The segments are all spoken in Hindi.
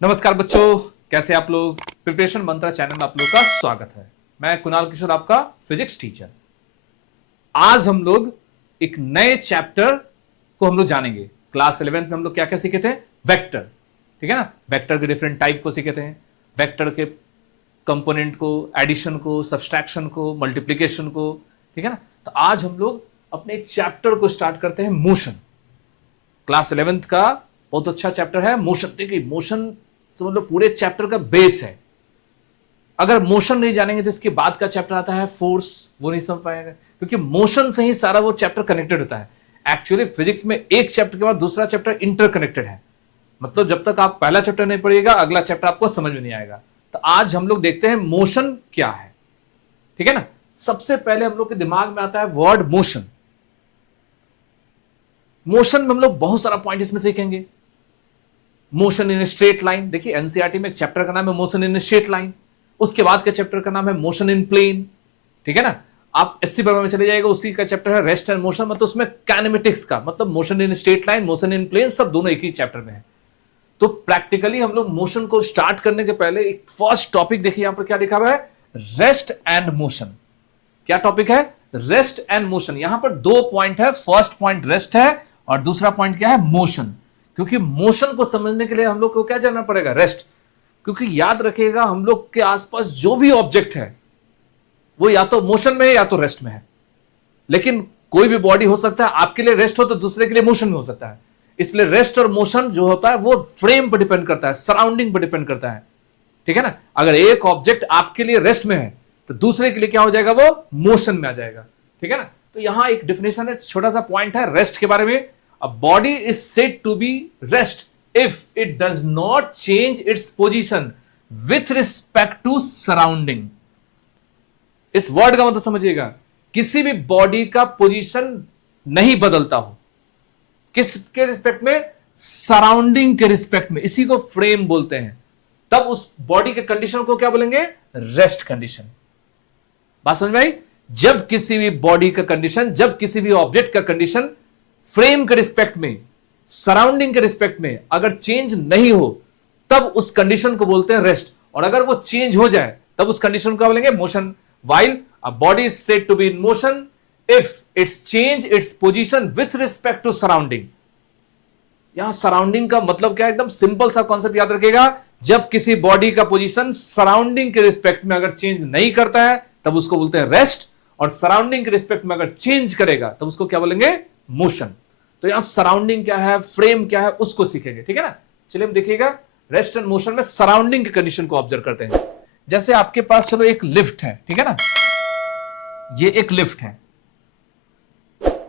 नमस्कार बच्चों, कैसे आप लोग। प्रिपरेशन मंत्रा चैनल में आप लोग का स्वागत है। मैं कुणाल किशोर, आपका फिजिक्स टीचर। आज हम लोग एक नए चैप्टर को हम लोग जानेंगे। क्लास 11th में हम लोग क्या क्या सीखे थे? वेक्टर, ठीक है ना। वेक्टर के डिफरेंट टाइप को सीखे थे, वेक्टर के कंपोनेंट को, एडिशन को, सब्सट्रैक्शन को, मल्टीप्लीकेशन को, ठीक है ना। तो आज हम लोग अपने एक चैप्टर को स्टार्ट करते हैं, मोशन। क्लास 11th का बहुत अच्छा चैप्टर है मोशन। देखिए, मोशन समझ लो पूरे चैप्टर का बेस है। अगर मोशन नहीं जानेंगे तो इसके बाद का चैप्टर आता है फोर्स, वो नहीं समझ पाएगा, क्योंकि मोशन से ही सारा वो चैप्टर कनेक्टेड होता है। एक्चुअली फिजिक्स में एक चैप्टर के बाद दूसरा चैप्टर इंटरकनेक्टेड है। मतलब जब तक आप पहला चैप्टर नहीं पढ़िएगा, अगला चैप्टर आपको समझ में नहीं आएगा। तो आज हम लोग देखते हैं मोशन क्या है, ठीक है ना। सबसे पहले हम लोग के दिमाग में आता है वर्ड मोशन। मोशन में हम लोग बहुत सारा पॉइंट इसमें सीखेंगे। मोशन इन स्ट्रेट लाइन, देखिए एनसीईआरटी में एक चैप्टर का नाम है मोशन इन स्ट्रेट लाइन। उसके बाद के चैप्टर का नाम है मोशन इन प्लेन, ठीक है ना। आप एससी बर्मा में चले जाएगा, उसी का चैप्टर है रेस्ट एंड मोशन। मतलब उसमें काइनेमेटिक्स का मतलब motion in straight line, motion in plane, सब दोनों एक ही चैप्टर में है। तो प्रैक्टिकली हम लोग मोशन को स्टार्ट करने के पहले एक फर्स्ट टॉपिक देखिए, यहां पर क्या लिखा हुआ है? Rest and motion. क्या टॉपिक है? Rest and motion. यहां पर दो पॉइंट है, फर्स्ट पॉइंट रेस्ट है और दूसरा पॉइंट क्या है? मोशन। क्योंकि मोशन को समझने के लिए हम लोग को क्या जानना पड़ेगा? रेस्ट। क्योंकि याद रखिएगा, हम लोग के आसपास जो भी ऑब्जेक्ट है वो या तो मोशन में है या तो रेस्ट में है। लेकिन कोई भी बॉडी हो सकता है, आपके लिए रेस्ट हो तो दूसरे के लिए मोशन में हो सकता है। इसलिए रेस्ट और मोशन जो होता है वो फ्रेम पर डिपेंड करता है, सराउंडिंग पर डिपेंड करता है, ठीक है ना। अगर एक ऑब्जेक्ट आपके लिए रेस्ट में है तो दूसरे के लिए क्या हो जाएगा? वो मोशन में आ जाएगा, ठीक है ना। तो यहां एक डिफिनेशन है, छोटा सा पॉइंट है रेस्ट के बारे में। A body is said to be rest if it does not change its position with respect to surrounding. इस वर्ड का मतलब समझिएगा, किसी भी बॉडी का पोजीशन नहीं बदलता हो। किसके रिस्पेक्ट में? सराउंडिंग के रिस्पेक्ट में। इसी को फ्रेम बोलते हैं। तब उस बॉडी के कंडीशन को क्या बोलेंगे? Rest condition. बात समझ में आई? जब किसी भी बॉडी का कंडीशन, जब किसी भी ऑब्जेक्ट का कंडीशन फ्रेम के रिस्पेक्ट में, सराउंडिंग के रिस्पेक्ट में अगर चेंज नहीं हो, तब उस कंडीशन को बोलते हैं रेस्ट। और अगर वो चेंज हो जाए तब उस कंडीशन को बोलेंगे motion. While a body is said to be in motion if its change its position with respect to surrounding. यहां सराउंडिंग का मतलब क्या है? एकदम सिंपल सा कॉन्सेप्ट याद रखिएगा। जब किसी बॉडी का पोजीशन सराउंडिंग के रिस्पेक्ट में अगर चेंज नहीं करता है तब उसको बोलते हैं रेस्ट, और सराउंडिंग के रिस्पेक्ट में अगर चेंज करेगा तब उसको क्या बोलेंगे? मोशन। तो यहां सराउंडिंग क्या है, फ्रेम क्या है, उसको सीखेंगे, ठीक है ना। चलिए हम देखिएगा, रेस्ट एंड मोशन में सराउंडिंग की कंडीशन को ऑब्जर्व करते हैं। जैसे आपके पास चलो एक लिफ्ट है, ठीक है ना। ये एक लिफ्ट है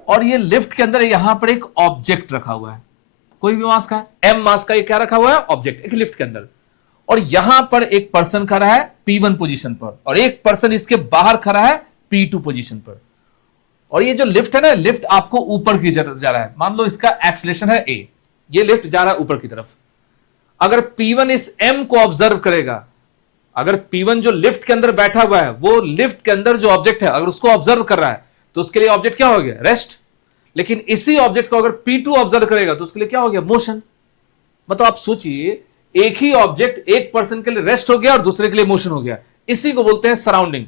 और ये लिफ्ट के अंदर यहां पर एक ऑब्जेक्ट रखा हुआ है, कोई भी मास का, एम मास का। ये क्या रखा हुआ है? ऑब्जेक्ट, एक लिफ्ट के अंदर। और यहां पर एक पर्सन खड़ा है P1 पोजीशन पर और एक पर्सन इसके बाहर खड़ा है P2 पोजीशन पर। और ये जो लिफ्ट है ना, लिफ्ट आपको ऊपर की जा रहा है। मान लो इसका एक्सेलरेशन है a, ये लिफ्ट जा रहा है ऊपर की तरफ। अगर P1 इस m को ऑब्जर्व करेगा, अगर P1 जो लिफ्ट के अंदर बैठा हुआ है, वो लिफ्ट के अंदर जो ऑब्जेक्ट है अगर उसको ऑब्जर्व कर रहा है तो उसके लिए ऑब्जेक्ट क्या हो गया? रेस्ट। लेकिन इसी ऑब्जेक्ट को अगर P2 ऑब्जर्व करेगा तो उसके लिए क्या हो गया? मोशन। मतलब आप सोचिए, एक ही ऑब्जेक्ट एक पर्सन के लिए रेस्ट हो गया और दूसरे के लिए मोशन हो गया। इसी को बोलते हैं सराउंडिंग।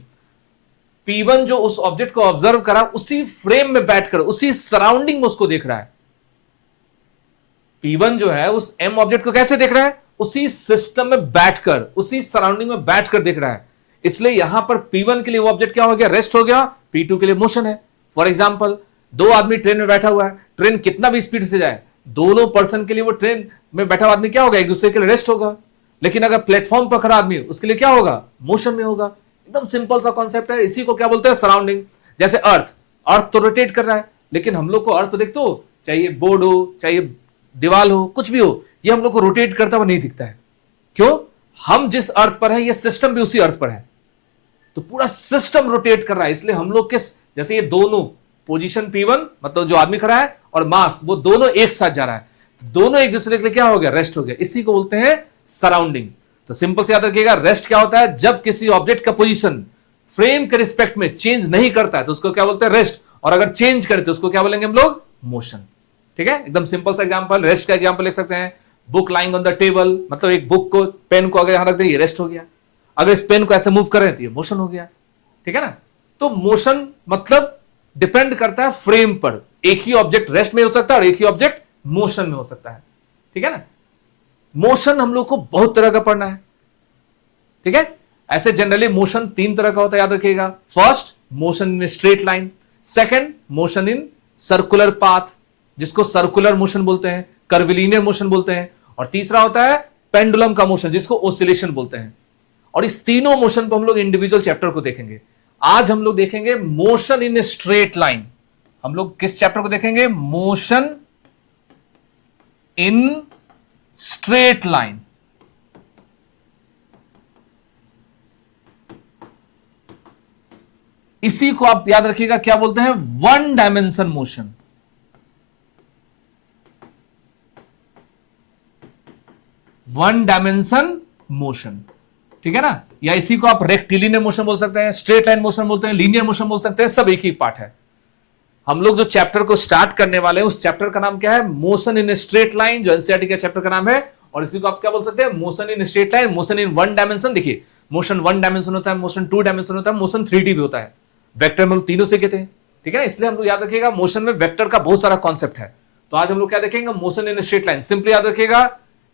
P1 जो उस ऑब्जेक्ट को ऑब्जर्व करा, उसी फ्रेम में बैठकर, उसी सराउंडिंग में उसको देख रहा है। P1 जो है उस M ऑब्जेक्ट को कैसे देख रहा है? उसी सिस्टम में बैठकर, उसी सराउंडिंग में बैठकर देख रहा है। इसलिए यहां पर P1 के लिए वो ऑब्जेक्ट क्या हो गया? रेस्ट हो गया। P2 के लिए मोशन है। फॉर एग्जाम्पल, दो आदमी ट्रेन में बैठा हुआ है, ट्रेन कितना भी स्पीड से जाए, दोनों पर्सन के लिए वो ट्रेन में बैठा हुआ आदमी क्या होगा? एक दूसरे के लिए रेस्ट होगा। लेकिन अगर प्लेटफॉर्म पर खड़ा आदमी, उसके लिए क्या होगा? मोशन में होगा। एकदम सिंपल सा कॉन्सेप्ट है। इसी को क्या बोलते हैं? सराउंडिंग। जैसे अर्थ, अर्थ तो रोटेट कर रहा है, लेकिन हम लोग को अर्थ तो देखते हो, चाहे बोर्ड हो, चाहे दीवार हो, कुछ भी हो, ये हम लोग को रोटेट करता हुआ नहीं दिखता है। क्यों? हम जिस अर्थ पर है, ये सिस्टम भी उसी अर्थ पर है, तो पूरा सिस्टम रोटेट कर रहा है। इसलिए हम लोग किस, जैसे ये दोनों पोजीशन P1 मतलब जो आदमी खड़ा है और मास, वो दोनों एक साथ जा रहा है, तो दोनों एक दूसरे के लिए क्या हो गया? रेस्ट हो गया। इसी को बोलते हैं सराउंडिंग। तो सिंपल से याद रखिएगा, रेस्ट क्या होता है? जब किसी ऑब्जेक्ट का पोजीशन फ्रेम के रिस्पेक्ट में चेंज नहीं करता है तो उसको क्या बोलते हैं? रेस्ट। और अगर चेंज करे तो उसको क्या बोलेंगे हम लोग? मोशन। ठीक है, एकदम सिंपल सा एग्जांपल, रेस्ट का एग्जांपल लिख सकते हैं। Book lying on the table, मतलब एक बुक को, पेन को अगर यहां रख दें ये रेस्ट हो गया, अगर इस पेन को ऐसे मूव करें तो ये मोशन हो गया, ठीक है ना। तो मोशन मतलब डिपेंड करता है फ्रेम पर, एक ही ऑब्जेक्ट रेस्ट में हो सकता है और एक ही ऑब्जेक्ट मोशन में हो सकता है, ठीक है ना। मोशन हम लोग को बहुत तरह का पढ़ना है, ठीक है। ऐसे जनरली मोशन 3 तरह का होता है, याद रखिएगा। First, motion in straight line. Second, motion in circular path, जिसको सर्कुलर मोशन बोलते हैं, कर्विलिनियर मोशन बोलते हैं। और तीसरा होता है पेंडुलम का मोशन, जिसको ओसिलेशन बोलते हैं। और इस तीनों मोशन को हम लोग इंडिविजुअल चैप्टर को देखेंगे। आज हम लोग देखेंगे मोशन इन स्ट्रेट लाइन। हम लोग किस चैप्टर को देखेंगे? Motion in straight line. इसी को आप याद रखिएगा क्या बोलते हैं? One dimension motion. One dimension motion, ठीक है ना। या इसी को आप रेक्टिलिनियर मोशन बोल सकते हैं, स्ट्रेट लाइन मोशन बोलते हैं, लीनियर मोशन बोल सकते हैं, सब एक ही पार्ट है। हम लोग जो चैप्टर को स्टार्ट करने वाले हैं उस चैप्टर का नाम क्या है? मोशन इन स्ट्रेट लाइन, जो एनसीईआरटी के चैप्टर का नाम है। और इसी को आप क्या बोल सकते हैं? Motion in straight line, motion in one dimension. देखिए, मोशन 1 डायमेंशन होता है, मोशन 2 डायमेंशन होता है, मोशन 3D भी होता है। वेक्टर में हम तीनों से कहते हैं, ठीक है ना। इसलिए हम लोग याद रखिएगा मोशन में वेक्टर का बहुत सारा कॉन्सेप्ट है। तो आज हम लोग क्या देखेंगे? Motion in straight line. Simply याद रखिएगा,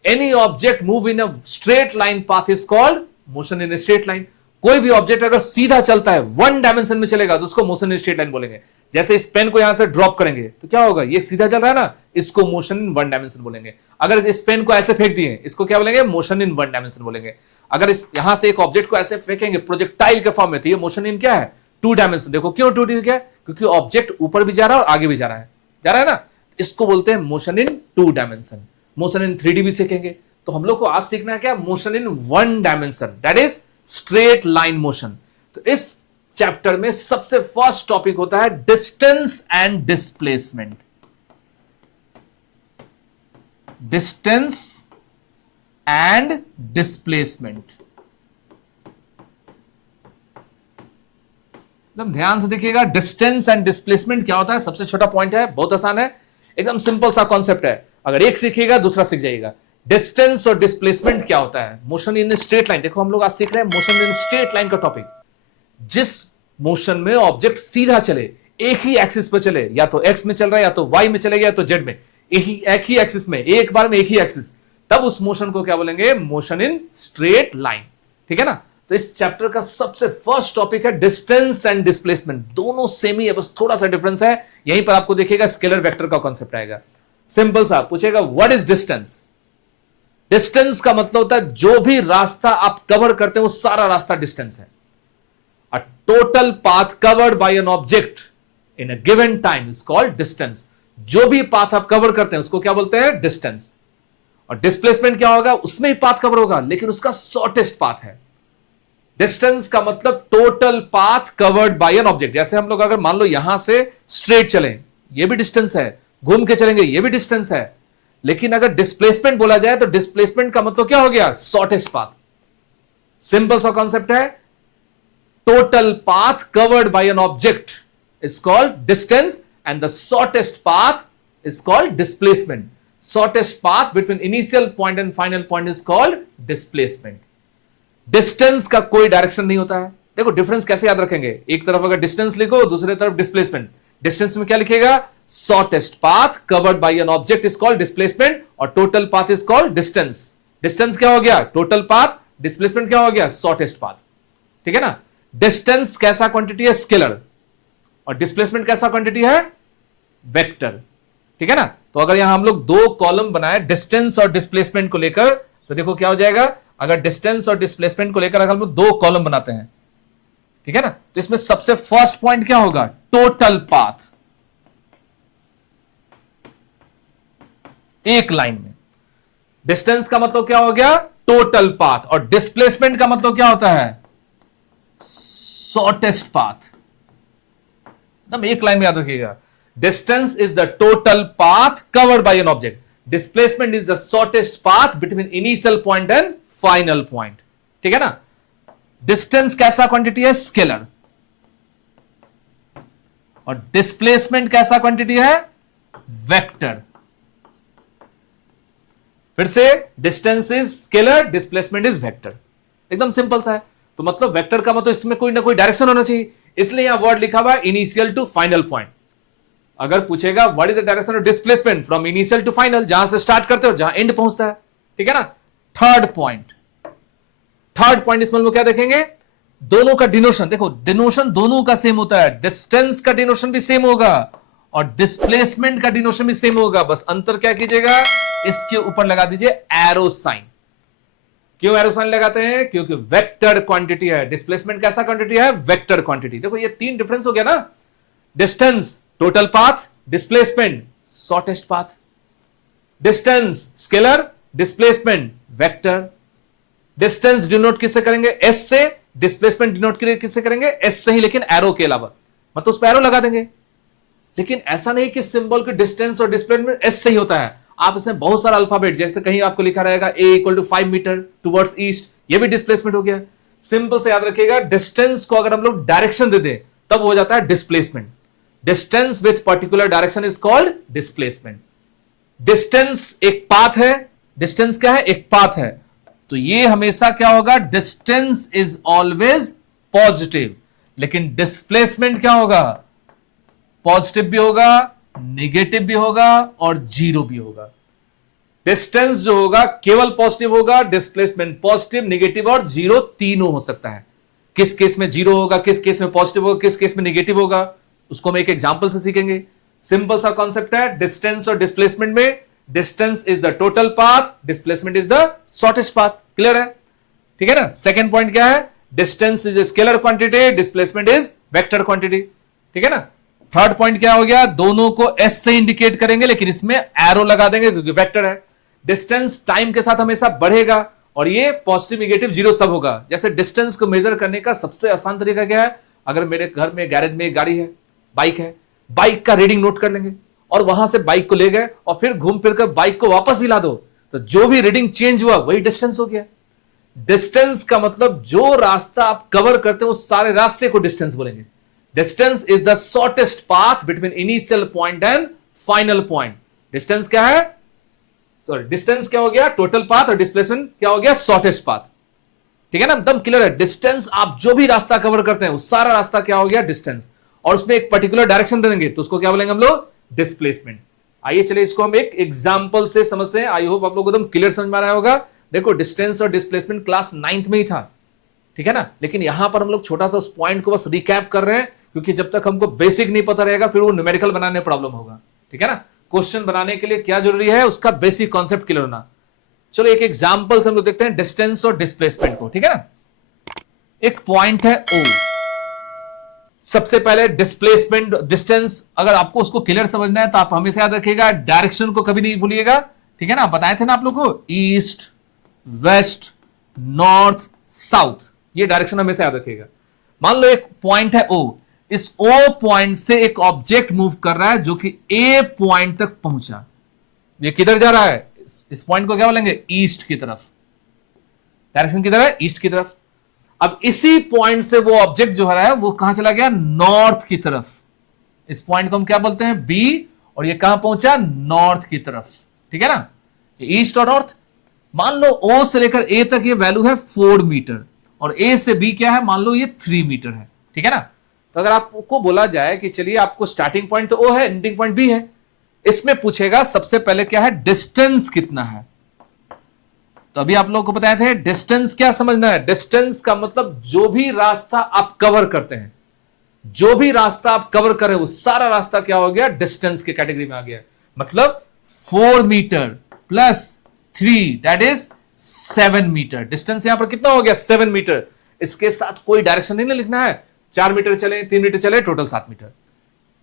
any object move in a straight line path is called motion in straight line. कोई भी ऑब्जेक्ट अगर सीधा चलता है, 1 डायमेंशन में चलेगा, तो उसको मोशन इन स्ट्रेट लाइन बोलेंगे। जैसे इस पेन को यहां से ड्रॉप करेंगे तो क्या होगा? ये सीधा चल रहा है ना, इसको मोशन इन 1 डायमेंशन बोलेंगे। अगर इस पेन को ऐसे फेंक दिए, इसको क्या बोलेंगे? मोशन इन 1 डायमेंशन बोलेंगे। अगर इस यहां से एक ऑब्जेक्ट को ऐसे फेंकेंगे प्रोजेक्टाइल के फॉर्म में, तो ये मोशन इन क्या है? 2 डायमेंशन। देखो क्यों 2D क्या है? क्योंकि ऑब्जेक्ट ऊपर भी जा रहा है और आगे भी जा रहा है ना। इसको बोलते हैं motion in 2 dimension. Motion in 3D भी सीखेंगे। तो हम लोग को आज सीखना है क्या? Motion in 1 dimension, that is straight line motion. तो इस चैप्टर में सबसे फर्स्ट टॉपिक होता है distance and displacement. Distance and displacement, एकदम ध्यान से देखिएगा। डिस्टेंस एंड डिस्प्लेसमेंट क्या होता है? सबसे छोटा पॉइंट है, बहुत आसान है, एकदम सिंपल सा कॉन्सेप्ट है। अगर एक सीखिएगा दूसरा सीख जाइएगा। डिस्टेंस और डिस्प्लेसमेंट क्या होता है? Motion in straight line. देखो हम लोग आज सीख रहे हैं मोशन इन स्ट्रेट लाइन का टॉपिक। जिस मोशन में ऑब्जेक्ट सीधा चले, एक ही एक्सिस पर चले, या तो एक्स में चल रहा है, या तो वाई में चलेगा, या तो जेड में, एक ही एक्सिस में, एक बार में एक ही एक्सिस, तब उस मोशन को क्या बोलेंगे? मोशन इन स्ट्रेट लाइन, ठीक है ना। तो इस चैप्टर का सबसे फर्स्ट टॉपिक है डिस्टेंस एंड डिस्प्लेसमेंट। दोनों सेम ही है, बस थोड़ा सा डिफरेंस है। यहीं पर आपको देखिएगा स्केलर वेक्टर का कॉन्सेप्ट आएगा। सिंपल सा पूछेगा, व्हाट इज डिस्टेंस? डिस्टेंस का मतलब होता है जो भी रास्ता आप कवर करते हैं वो सारा रास्ता डिस्टेंस है। A total path covered by an object in a given time is called distance. जो भी पाथ आप कवर करते हैं उसको क्या बोलते हैं? डिस्टेंस। और डिस्प्लेसमेंट क्या होगा? उसमें ही पाथ कवर होगा लेकिन उसका शॉर्टेस्ट पाथ है। डिस्टेंस का मतलब total path covered by an object. जैसे हम लोग अगर मान लो यहां से स्ट्रेट चलें, ये भी डिस्टेंस है, घूम के चलेंगे ये भी डिस्टेंस है। लेकिन अगर डिस्प्लेसमेंट बोला जाए तो डिस्प्लेसमेंट का मतलब क्या हो गया? Shortest path. सिंपल सा कॉन्सेप्ट है, total path covered by an object is called distance and the shortest path is called displacement. Shortest path between initial point and final point is called displacement. Distance का कोई डायरेक्शन नहीं होता है। देखो डिफरेंस कैसे याद रखेंगे? एक तरफ अगर डिस्टेंस लिखो, दूसरे तरफ डिस्प्लेसमेंट। डिस्टेंस में क्या लिखेगा? Shortest path covered by an object is called displacement और total path is called distance. Distance क्या हो गया? Total path. डिस्प्लेसमेंट क्या हो गया? शॉर्टेस्ट पाथ, ठीक है ना। डिस्टेंस कैसा क्वांटिटी है? स्केलर। और डिस्प्लेसमेंट कैसा क्वांटिटी है? वेक्टर, ठीक है ना। तो अगर यहां हम लोग 2 कॉलम बनाए डिस्टेंस और डिस्प्लेसमेंट को लेकर, तो देखो क्या हो जाएगा? अगर डिस्टेंस और डिस्प्लेसमेंट को लेकर अगर हम लोग 2 कॉलम बनाते हैं, ठीक है ना, तो इसमें सबसे फर्स्ट पॉइंट क्या होगा? टोटल पाथ, एक लाइन में। डिस्टेंस का मतलब क्या हो गया? Total path. और डिस्प्लेसमेंट का मतलब क्या होता है? Shortest path. एकदम एक लाइन में याद रखिएगा। Distance is the total path covered by an object, displacement is the shortest path between initial point and final point, ठीक है ना। डिस्टेंस कैसा क्वांटिटी है? स्केलर। और डिस्प्लेसमेंट कैसा क्वांटिटी है? वेक्टर। फिर से distance is scalar, displacement is vector, एकदम सिंपल सा है। तो मतलब वेक्टर का मतलब इसमें कोई ना कोई डायरेक्शन होना चाहिए, इसलिए यहां वर्ड लिखा हुआ है इनिशियल टू फाइनल पॉइंट। अगर पूछेगा what is the direction of displacement from initial to final, जहां से स्टार्ट करते हो जहां एंड पहुंचता है, ठीक है ना। थर्ड पॉइंट इसमें हम लोग क्या देखेंगे, दोनों का डिनोशन, देखो डिनोशन दोनों का सेम होता है, डिस्टेंस का डिनोशन भी सेम होगा और डिस्प्लेसमेंट का डिनोशन भी सेम होगा, बस अंतर क्या कीजिएगा, इसके ऊपर लगा दीजिए एरो साइन। क्यों एरो साइन लगाते हैं, क्योंकि वेक्टर क्वांटिटी है, डिस्प्लेसमेंट कैसा क्वांटिटी है, वेक्टर क्वांटिटी। देखो ये तीन डिफरेंस हो गया ना, distance total path, displacement shortest path, distance scalar, displacement vector. Distance denote किससे करेंगे, एस से, डिस्प्लेसमेंट डिनोट किससे करेंगे, एस से ही, लेकिन एरो के अलावा, मतलब उस पर एरो लगा देंगे। लेकिन ऐसा नहीं कि सिंबल के डिस्टेंस और डिस्प्लेसमेंट एस से ही होता है, आप इसमें बहुत सारा अल्फाबेट, जैसे कहीं आपको लिखा रहेगा a = 5 मीटर टुवर्ड्स ईस्ट, ये भी डिस्प्लेसमेंट हो गया। सिंपल से याद रखिएगा, डिस्टेंस को अगर हम लोग डायरेक्शन दे दें तब हो जाता है displacement. Distance with particular direction is called displacement. Distance एक पाथ है, डिस्टेंस क्या है, एक पाथ है, तो ये हमेशा क्या होगा, डिस्टेंस इज ऑलवेज पॉजिटिव, लेकिन डिस्प्लेसमेंट क्या होगा, पॉजिटिव भी होगा, नेगेटिव भी होगा और जीरो भी होगा। डिस्टेंस जो होगा केवल पॉजिटिव होगा, डिस्प्लेसमेंट पॉजिटिव, नेगेटिव और जीरो तीनों हो सकता है। किस केस में जीरो होगा, किस केस में पॉजिटिव होगा, किस केस में नेगेटिव होगा, उसको हम एक एग्जांपल से सीखेंगे। सिंपल सा कॉन्सेप्ट है, डिस्टेंस और डिस्प्लेसमेंट में distance is the total path, displacement is the shortest path. Clear है, ठीक है ना। सेकंड पॉइंट क्या है, distance is a scalar quantity, displacement is vector quantity, ठीक है ना। थर्ड पॉइंट क्या हो गया, दोनों को एस से इंडिकेट करेंगे, लेकिन इसमें एरो लगा देंगे क्योंकि वेक्टर है। डिस्टेंस टाइम के साथ हमेशा बढ़ेगा और ये पॉजिटिव, नेगेटिव, जीरो सब होगा। जैसे डिस्टेंस को मेजर करने का सबसे आसान तरीका क्या है, अगर मेरे घर में गैरेज में एक गाड़ी है, बाइक है, बाइक का रीडिंग नोट कर लेंगे और वहां से बाइक को ले गए और फिर घूम फिर कर बाइक को वापस भी ला दो, तो जो भी रीडिंग चेंज हुआ वही डिस्टेंस हो गया। डिस्टेंस का मतलब जो रास्ता आप कवर करते हो उस सारे रास्ते को डिस्टेंस बोलेंगे। Distance is the shortest path between initial point and final point. Distance क्या है, सॉरी डिस्टेंस क्या हो गया, टोटल पाथ, और डिस्प्लेसमेंट क्या हो गया, शॉर्टेस्ट पाथ, ठीक है ना। एकदम क्लियर है, डिस्टेंस आप जो भी रास्ता कवर करते हैं उस सारा रास्ता क्या हो गया, डिस्टेंस, और उसमें एक पर्टिकुलर डायरेक्शन दे देंगे तो उसको क्या बोलेंगे हम लोग, डिस्प्लेसमेंट। आइए चलिए इसको हम एक एग्जांपल से समझते हैं। आई होप आप लोग एकदम क्लियर समझ में आ रहा होगा। देखो डिस्टेंस और डिस्प्लेसमेंट क्लास 9th में ही था, ठीक है ना, लेकिन यहां पर हम लोग छोटा सा उस पॉइंट को बस रिकैप कर रहे हैं, क्योंकि जब तक हमको बेसिक नहीं पता रहेगा फिर वो न्यूमेरिकल बनाने में प्रॉब्लम होगा, ठीक है ना। क्वेश्चन बनाने के लिए क्या जरूरी है, उसका बेसिक कॉन्सेप्ट क्लियर होना। चलो एक एग्जांपल से हम लोग देखते हैं डिस्टेंस और डिस्प्लेसमेंट को, ठीक है ना। एक पॉइंट है O, सबसे पहले डिस्प्लेसमेंट, डिस्टेंस अगर आपको उसको क्लियर समझना है तो आप हमेशा याद रखिएगा, डायरेक्शन को कभी नहीं भूलिएगा, ठीक है ना। बताए थे ना आप लोग को, ईस्ट, वेस्ट, नॉर्थ, साउथ, ये डायरेक्शन हमेशा याद रखिएगा। मान लो एक पॉइंट है O, इस O पॉइंट से एक ऑब्जेक्ट मूव कर रहा है जो कि A पॉइंट तक पहुंचा। ये किधर जा रहा है, इस पॉइंट को क्या बोलेंगे, ईस्ट की तरफ। डायरेक्शन किधर है, ईस्ट की तरफ। अब इसी पॉइंट से वो ऑब्जेक्ट जो है वो कहां चला गया, नॉर्थ की तरफ। इस पॉइंट को हम क्या बोलते हैं, B, और ये कहां पहुंचा, नॉर्थ की तरफ, ठीक है ना, ईस्ट और नॉर्थ। मान लो O से लेकर A तक ये वैल्यू है 4 मीटर और A से B क्या है, मान लो ये 3 मीटर है, ठीक है ना। तो अगर आपको बोला जाए कि चलिए आपको स्टार्टिंग पॉइंट तो O है, एंडिंग पॉइंट B है, इसमें पूछेगा सबसे पहले क्या है, डिस्टेंस कितना है। तो अभी आप लोगों को बताए थे डिस्टेंस क्या समझना है, डिस्टेंस का मतलब जो भी रास्ता आप कवर करते हैं, जो भी रास्ता आप कवर कर रहे हो सारा रास्ता क्या हो गया, डिस्टेंस के कैटेगरी में आ गया। मतलब 4 metre plus 3 that is 7 metre. Distance यहां पर कितना हो गया, 7 मीटर। इसके साथ कोई डायरेक्शन नहीं लिखना है, 4 मीटर चले, 3 मीटर चले, टोटल 7 मीटर।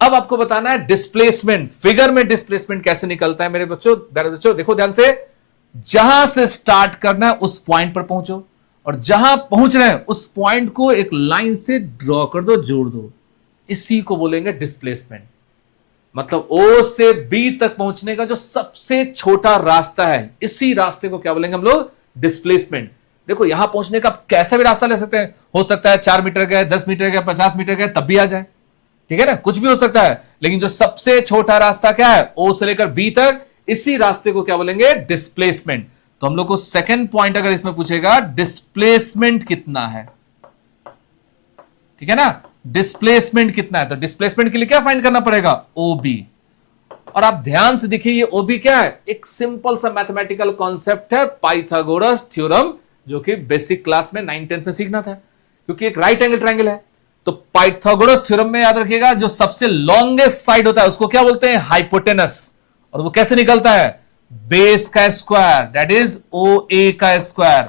अब आपको बताना है डिस्प्लेसमेंट, फिगर में डिस्प्लेसमेंट कैसे निकलता है मेरे बच्चों। देखो ध्यान से, जहां से स्टार्ट करना है उस पॉइंट पर पहुंचो और जहां पहुंच रहे हैं उस पॉइंट को एक लाइन से ड्रॉ कर दो, जोड़ दो, इसी को बोलेंगे डिस्प्लेसमेंट। मतलब O से B तक पहुंचने का जो सबसे छोटा रास्ता है, इसी रास्ते को क्या बोलेंगे हम लोग, डिस्प्लेसमेंट। देखो यहां पहुंचने का कैसा भी रास्ता ले सकते हैं, हो सकता है 4 मीटर का, 10 मीटर का, 50 मीटर का, तब भी आ जाए, ठीक है ना, कुछ भी हो सकता है। लेकिन जो सबसे छोटा रास्ता क्या है, O से लेकर B तक, इसी रास्ते को क्या बोलेंगे, डिस्प्लेसमेंट। तो हम लोग को सेकंड पॉइंट अगर इसमें पूछेगा डिस्प्लेसमेंट कितना है, ठीक है ना, डिस्प्लेसमेंट कितना है, तो डिस्प्लेसमेंट के लिए क्या फाइंड करना पड़ेगा, ओबी। और आप ध्यान से देखिए ये ओबी क्या है, एक सिंपल सा मैथमेटिकल कॉन्सेप्ट है, पाइथागोरस थ्योरम, जो कि बेसिक क्लास में 9th-10th में सीखना था, क्योंकि एक राइट एंगल ट्रायंगल है। तो पाइथागोरस थ्योरम में याद रखिएगा जो सबसे लॉन्गेस्ट साइड होता है उसको क्या बोलते हैं, हाइपोटेनस। और वो कैसे निकलता है, बेस का स्क्वायर दैट इज ओ ए का स्क्वायर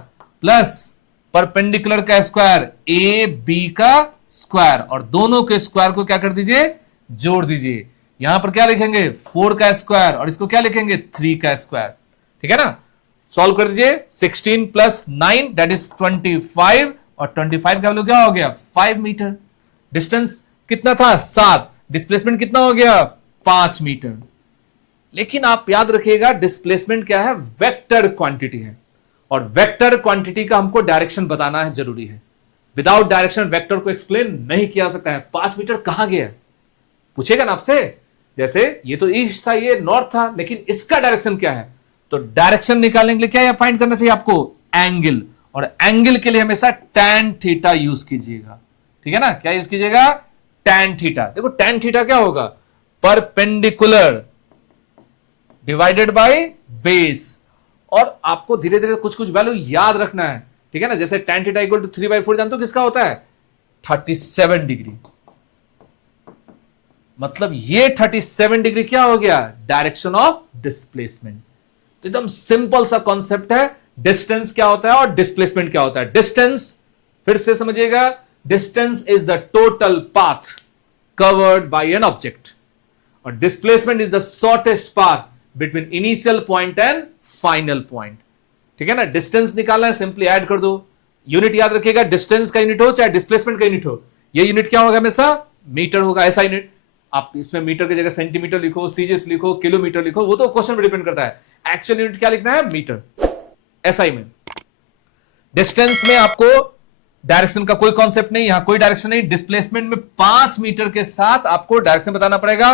प्लस परपेंडिकुलर का स्क्वायर ए बी का स्क्वायर, और दोनों के स्क्वायर को क्या कर दीजिए, जोड़ दीजिए। यहां पर क्या लिखेंगे, 4 का स्क्वायर, और इसको क्या लिखेंगे, 3 का स्क्वायर, ठीक है ना। सॉल्व कर दीजिए, 16 प्लस 9 दैट इज 25, और 25 का वैल्यू क्या हो गया, 5 मीटर। डिस्टेंस कितना था, 7, डिस्प्लेसमेंट कितना हो गया, 5 मीटर। लेकिन आप याद रखिएगा डिस्प्लेसमेंट क्या है, वेक्टर क्वांटिटी है, और वेक्टर क्वांटिटी का हमको डायरेक्शन बताना है, जरूरी है। विदाउट डायरेक्शन वेक्टर को एक्सप्लेन नहीं किया सकता है। 5 मीटर कहां गया, पूछेगा ना आपसे, जैसे ये तो ईस्ट था, ये नॉर्थ था, लेकिन इसका डायरेक्शन क्या है, तो डायरेक्शन निकालने के लिए क्या फाइंड करना चाहिए आपको, एंगल। और एंगल के लिए हमेशा tan थीटा यूज कीजिएगा, ठीक है ना, क्या यूज कीजिएगा, tan थीटा। देखो tan थीटा क्या होगा, परपेंडिकुलर डिवाइडेड बाय बेस। और आपको धीरे धीरे कुछ कुछ वैल्यू याद रखना है, ठीक है ना, जैसे tan थीटा इक्वल टू 3/4 जानते हो किसका होता है, 37 डिग्री। मतलब ये 37 डिग्री क्या हो गया, डायरेक्शन ऑफ डिस्प्लेसमेंट। तो एकदम सिंपल सा कॉन्सेप्ट है, डिस्टेंस क्या होता है और डिस्प्लेसमेंट क्या होता है। डिस्टेंस, फिर से समझिएगा, distance is the total path covered by an object, और displacement is the shortest path between initial point and final point, ठीक है ना। डिस्टेंस निकालना है, सिंपली ऐड कर दो। यूनिट याद रखिएगा, डिस्टेंस का यूनिट हो चाहे डिस्प्लेसमेंट का यूनिट हो, ये यूनिट क्या होगा, हमेशा मीटर होगा। ऐसा यूनिट आप इसमें मीटर की जगह सेंटीमीटर लिखो, सीजीएस लिखो, किलोमीटर लिखो, वो तो क्वेश्चन पर डिपेंड करता है। एक्चुअल यूनिट क्या लिखना है, मीटर। एसआई में डिस्टेंस में आपको डायरेक्शन का कोई कॉन्सेप्ट नहीं, यहां कोई डायरेक्शन नहीं। डिस्प्लेसमेंट में 5 मीटर के साथ आपको डायरेक्शन बताना पड़ेगा।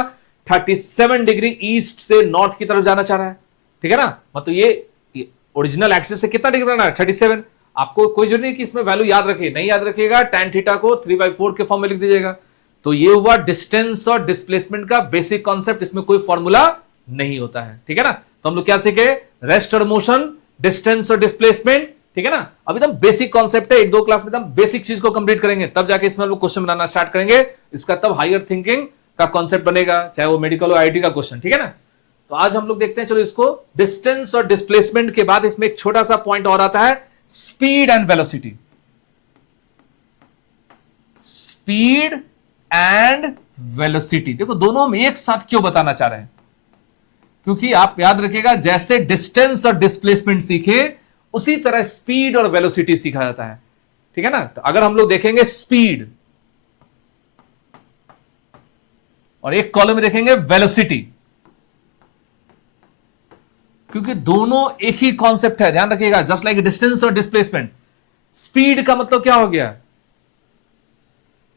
37 डिग्री ईस्ट से नॉर्थ की तरफ जाना चाह रहा है, ठीक है ना। मतलब ये ओरिजिनल एक्सिस से कितना डिग्री बनाना है, 37। आपको कोई जरूरी नहीं कि इसमें वैल्यू याद रखिए, नहीं याद रखिएगा, tan थीटा को 3/4 के फॉर्म में लिख दीजिएगा। तो ये हुआ डिस्टेंस और डिस्प्लेसमेंट का बेसिक कॉन्सेप्ट, इसमें कोई फॉर्मूला नहीं होता है, ठीक है ना। तो हम लोग क्या सीखे, रेस्ट और मोशन, डिस्टेंस और डिस्प्लेसमेंट, ठीक है ना। अभी एकदम बेसिक कॉन्सेप्ट है, 1-2 क्लास में एकदम बेसिक चीज को कंप्लीट करेंगे, तब जाके इसमें लोग क्वेश्चन बनाना स्टार्ट करेंगे। इसका तब हायर थिंकिंग का कॉन्सेप्ट बनेगा, चाहे वो मेडिकल हो, आईआईटी का क्वेश्चन, ठीक है ना। तो आज हम लोग देखते हैं, चलो इसको, डिस्टेंस और डिस्प्लेसमेंट के बाद इसमें एक छोटा सा पॉइंट और आता है, speed and velocity. Speed and velocity, देखो दोनों हम एक साथ क्यों बताना चाह रहे हैं, क्योंकि आप याद रखिएगा जैसे डिस्टेंस और डिस्प्लेसमेंट सीखे उसी तरह स्पीड और वेलोसिटी सीखा जाता है, ठीक है ना। तो अगर हम लोग देखेंगे स्पीड और एक कॉलम में देखेंगे वेलोसिटी, क्योंकि दोनों एक ही कॉन्सेप्ट है, ध्यान रखिएगा, जस्ट लाइक डिस्टेंस और डिस्प्लेसमेंट। स्पीड का मतलब क्या हो गया,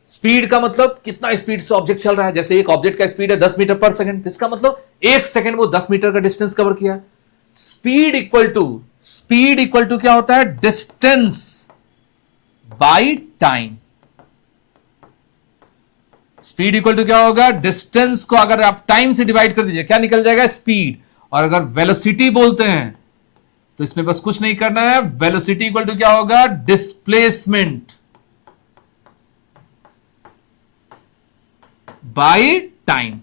स्पीड का मतलब कितना स्पीड से ऑब्जेक्ट चल रहा है। जैसे एक ऑब्जेक्ट का स्पीड है 10 मीटर पर सेकंड, इसका मतलब 1 सेकंड वो 10 मीटर का डिस्टेंस कवर किया। स्पीड इक्वल टू क्या होता है, distance by time. Speed equal to क्या होगा, डिस्टेंस को अगर आप टाइम से डिवाइड कर दीजिए क्या निकल जाएगा, स्पीड। और अगर वेलोसिटी बोलते हैं तो इसमें बस कुछ नहीं करना है, वेलोसिटी इक्वल टू क्या होगा, डिस्प्लेसमेंट बाय टाइम।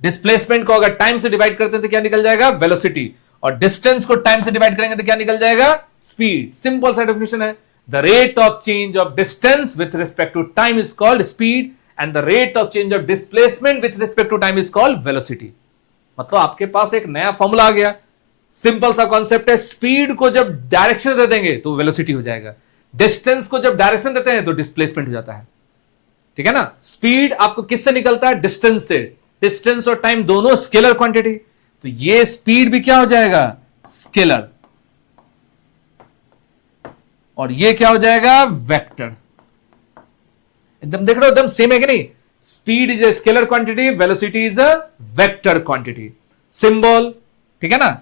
डिस्प्लेसमेंट को अगर टाइम से डिवाइड करते हैं तो क्या निकल जाएगा, वेलोसिटी, और डिस्टेंस को टाइम से डिवाइड करेंगे तो क्या निकल जाएगा, स्पीड। सिंपल सा डेफिनेशन है। The rate of change of distance with respect to time is called speed, and the rate of change of displacement with respect to time is called velocity. मतलब आपके पास एक नया फॉर्मूला आ गया, सिंपल सा कॉन्सेप्ट है। स्पीड को जब डायरेक्शन दे देंगे तो वेलोसिटी हो जाएगा, डिस्टेंस को जब डायरेक्शन देते हैं तो डिस्प्लेसमेंट हो जाता है, ठीक है ना। स्पीड आपको किससे निकलता है, डिस्टेंस से। डिस्टेंस और टाइम दोनों स्केलर क्वांटिटी, तो ये स्पीड भी क्या हो जाएगा, स्केलर, और ये क्या हो जाएगा, वेक्टर। एकदम देख रहे हो, एकदम सेम है कि नहीं। Speed is a scalar quantity, velocity is a vector quantity. Symbol, ठीक है ना।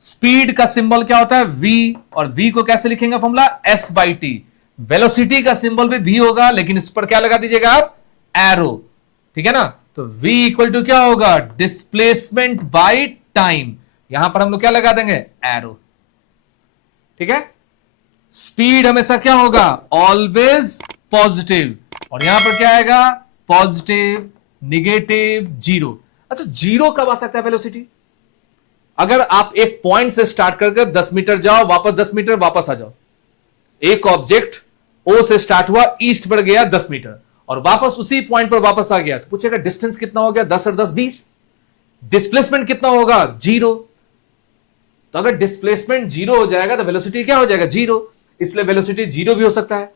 स्पीड का सिंबल क्या होता है? v, और v को कैसे लिखेंगे फॉर्मूला? s/t। वेलोसिटी का सिंबल भी v होगा, लेकिन इस पर क्या लगा दीजिएगा आप? एरो, ठीक है ना। तो v इक्वल टू क्या होगा? Displacement by time. यहां पर हम लोग क्या लगा देंगे? एरो, ठीक है। स्पीड हमेशा क्या होगा? ऑलवेज पॉजिटिव, और यहां पर क्या आएगा? Positive, negative, zero. अच्छा, जीरो कब आ सकता है वेलोसिटी? अगर आप एक पॉइंट से स्टार्ट करके 10 मीटर जाओ, वापस 10 मीटर वापस आ जाओ। एक ऑब्जेक्ट ओ से स्टार्ट हुआ, ईस्ट बढ़ गया 10 मीटर, और वापस उसी पॉइंट पर वापस आ गया, तो पूछेगा डिस्टेंस कितना हो गया? 10 और 10 20। डिस्प्लेसमेंट कितना होगा? जीरो। तो अगर डिस्प्लेसमेंट जीरो हो जाएगा तो वेलोसिटी क्या हो जाएगा? जीरो। इसलिए वेलोसिटी जीरो भी हो सकता है,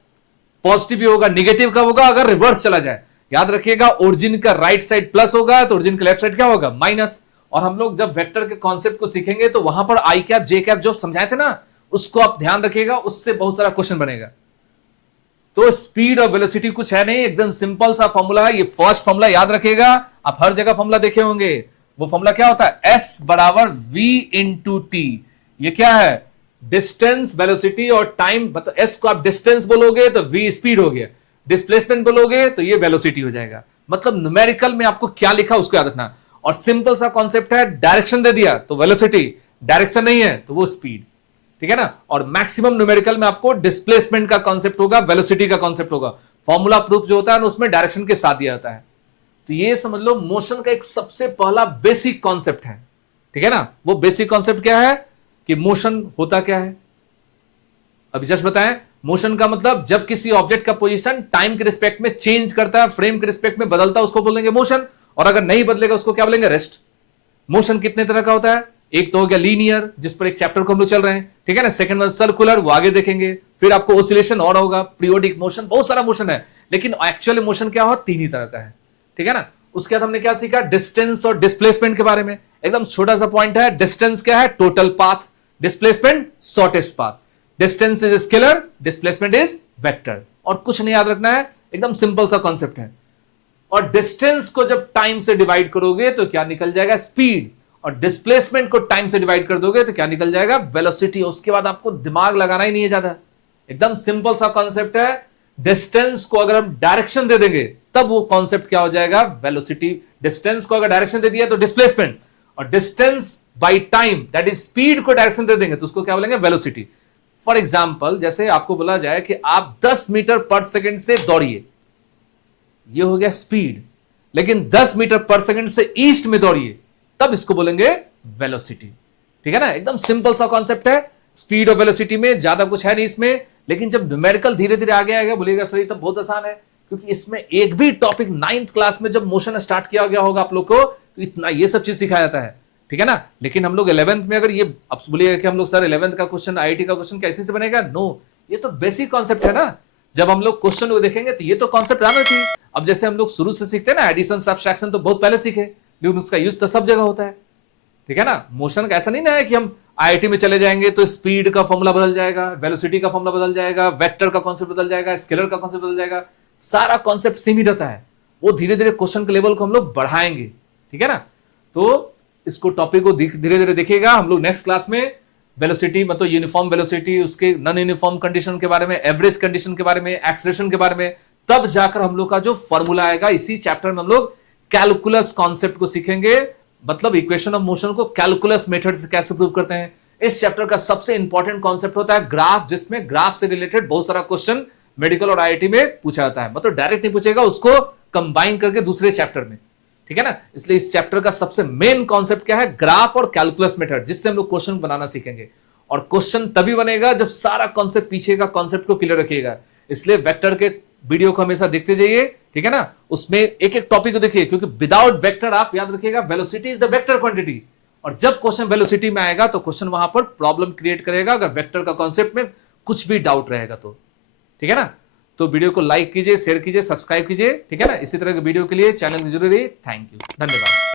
पॉजिटिव भी होगा, निगेटिव कब होगा? अगर रिवर्स चला जाए। याद रखिएगा, ओरिजिन का राइट साइड प्लस होगा तो ओरिजिन का लेफ्ट साइड क्या होगा? माइनस। और हम लोग जब वेक्टर के कॉन्सेप्ट को सीखेंगे तो वहां पर आई कैप जे कैप जो समझाए थे ना, उसको आप ध्यान रखिएगा, उससे बहुत सारा क्वेश्चन बनेगा। तो स्पीड और वेलोसिटी कुछ है नहीं, एकदम सिंपल सा फॉर्मूला है। ये फर्स्ट फॉर्मूला याद रखिएगा, आप हर जगह फॉर्मूला देखे होंगे। वो फॉर्मूला क्या होता है? S बराबर v इंटू टी। ये क्या है? डिस्टेंस, वेलोसिटी और टाइम। मतलब S को आप डिस्टेंस बोलोगे तो v स्पीड हो गया, डिस्प्लेसमेंट बोलोगे तो ये वेलोसिटी हो जाएगा। मतलब न्यूमेरिकल में आपको क्या लिखा उसको याद रखना। और सिंपल सा कॉन्सेप्ट है, डायरेक्शन दे दिया तो वेलोसिटी, डायरेक्शन नहीं है तो वो स्पीड, ठीक है ना। और मैक्सिमम न्यूमेरिकल में आपको डिस्प्लेसमेंट का कॉन्सेप्ट होगा, वेलोसिटी का कॉन्सेप्ट होगा। फॉर्मूला प्रूफ जो होता है ना, उसमें डायरेक्शन के साथ दिया जाता है। तो ये समझ लो मोशन का एक सबसे पहला बेसिक कॉन्सेप्ट है, ठीक है ना। वो बेसिक कॉन्सेप्ट क्या है कि मोशन होता क्या है? अभी जस्ट बताएं। मोशन का मतलब जब किसी ऑब्जेक्ट का पोजीशन टाइम के रिस्पेक्ट में चेंज करता है, फ्रेम के रिस्पेक्ट में बदलता है, उसको बोलेंगे मोशन। और अगर नहीं बदलेगा उसको क्या बोलेंगे? रेस्ट। मोशन कितने तरह का होता है? एक तो हो गया लीनियर, जिस पर एक चैप्टर को हम लोग चल रहे हैं, ठीक है ना। सेकंड वन सर्कुलर, वो आगे देखेंगे। फिर आपको ऑसिलेशन और होगा, पीरियोडिक मोशन, बहुत सारा मोशन है। लेकिन एक्चुअली मोशन क्या हो? तीन ही तरह का है, ठीक है ना। उसके बाद हमने क्या सीखा? डिस्टेंस और डिस्प्लेसमेंट के बारे में। एकदम छोटा सा पॉइंट है, डिस्टेंस क्या है? Total path, displacement shortest path. Distance is scalar, displacement is vector. और कुछ नहीं याद रखना है, एकदम सिंपल सा कॉन्सेप्ट है। और डिस्टेंस को जब टाइम से डिवाइड करोगे तो क्या निकल जाएगा? स्पीड। और डिस्प्लेसमेंट को टाइम से डिवाइड कर दोगे तो क्या निकल जाएगा? वेलोसिटी। उसके बाद आपको दिमाग लगाना ही नहीं है ज्यादा, एकदम सिंपल सा कॉन्सेप्ट है। डिस्टेंस को अगर हम डायरेक्शन दे देंगे तब वो कॉन्सेप्ट क्या हो जाएगा? वेलोसिटी। डिस्टेंस को अगर डायरेक्शन दे दिया तो डिस्प्लेसमेंट, और distance by time that is speed को डायरेक्शन दे देंगे तो उसको क्या बोलेंगे? वेलोसिटी। फॉर एग्जाम्पल, जैसे आपको बोला जाए कि आप 10 मीटर पर सेकंड से दौड़िए, ये हो गया स्पीड। लेकिन 10 मीटर पर सेकंड से ईस्ट में दौड़िए, तब इसको बोलेंगे वेलोसिटी, ठीक है ना। एकदम सिंपल सा कॉन्सेप्ट है। स्पीड और वेलोसिटी में ज्यादा कुछ है नहीं इसमें। लेकिन जब न्यूमेरिकल धीरे धीरे आगे आएगा, बोलिएगा सर ये तो बहुत आसान है, क्योंकि इसमें एक भी टॉपिक 9th क्लास में जब मोशन स्टार्ट किया गया होगा आप लोग को, तो इतना ये सब चीज सिखाया जाता है, ठीक है ना। लेकिन हम लोग 11th में, अगर ये अब बोलिएगा कि हम लोग सर 11th का क्वेश्चन, आईआईटी का क्वेश्चन कैसे से बनेगा? नो, ये तो बेसिक कॉन्सेप्ट है ना। जब हम लोग क्वेश्चन को देखेंगे तो ये तो कॉन्सेप्ट आना चाहिए। अब जैसे हम लोग शुरू से सीखते हैं ना, एडिशन सब्सट्रैक्शन तो बहुत पहले सीखे, लेकिन उसका यूज तो सब जगह होता है, ठीक है ना। मोशन का ऐसा नहीं ना है कि हम आईआईटी में चले जाएंगे तो स्पीड का फॉर्मूला बदल जाएगा, वेलोसिटी का फॉर्मूला बदल जाएगा, वेक्टर का कॉन्सेप्ट बदल जाएगा, स्केलर का कॉन्सेप्ट बदल जाएगा। सारा कॉन्सेप्ट सेम ही रहता है। वो धीरे धीरे क्वेश्चन के लेवल को हम लोग बढ़ाएंगे, ठीक है ना। तो इसको टॉपिक को धीरे धीरे देखिएगा। हम लोग नेक्स्ट क्लास में वेलोसिटी, मतलब यूनिफॉर्म वेलोसिटी, उसके नॉन यूनिफॉर्म कंडीशन के बारे में, एवरेज कंडीशन के बारे में, एक्सेलरेशन के बारे में, तब जाकर हम लोग का जो फॉर्मूला आएगा, इसी चैप्टर में हम लोग कैलकुलस कॉन्सेप्ट को सीखेंगे। मतलब इक्वेशन ऑफ मोशन को कैलकुलस मेथड से कैसे प्रूव करते हैं। इस चैप्टर का सबसे इंपॉर्टेंट कॉन्सेप्ट होता है ग्राफ, जिसमें ग्राफ से रिलेटेड बहुत सारा क्वेश्चन मेडिकल और आईआईटी में पूछा जाता है। मतलब डायरेक्ट नहीं पूछेगा, उसको कंबाइन करके दूसरे चैप्टर में, ठीक है ना। इसलिए इस चैप्टर का सबसे मेन कॉन्सेप्ट क्या है? ग्राफ और कैलकुलस मेथड, जिससे हम लोग क्वेश्चन बनाना सीखेंगे। और क्वेश्चन तभी बनेगा जब सारा कॉन्सेप्ट, पीछे का कॉन्सेप्ट को क्लियर रखिएगा। इसलिए वेक्टर के वीडियो को हमेशा देखते जाइए, ठीक है ना। उसमें एक एक टॉपिक को देखिए, क्योंकि विदाउट वेक्टर, आप याद रखिएगा, velocity is the vector quantity. और जब क्वेश्चन वेलोसिटी में आएगा तो क्वेश्चन वहां पर प्रॉब्लम क्रिएट करेगा, अगर वेक्टर का कॉन्सेप्ट में कुछ भी डाउट रहेगा तो, ठीक है ना। तो वीडियो को लाइक कीजिए, शेयर कीजिए, सब्सक्राइब कीजिए, ठीक है ना। इसी तरह के वीडियो के लिए चैनल की जरूरी। थैंक यू, धन्यवाद।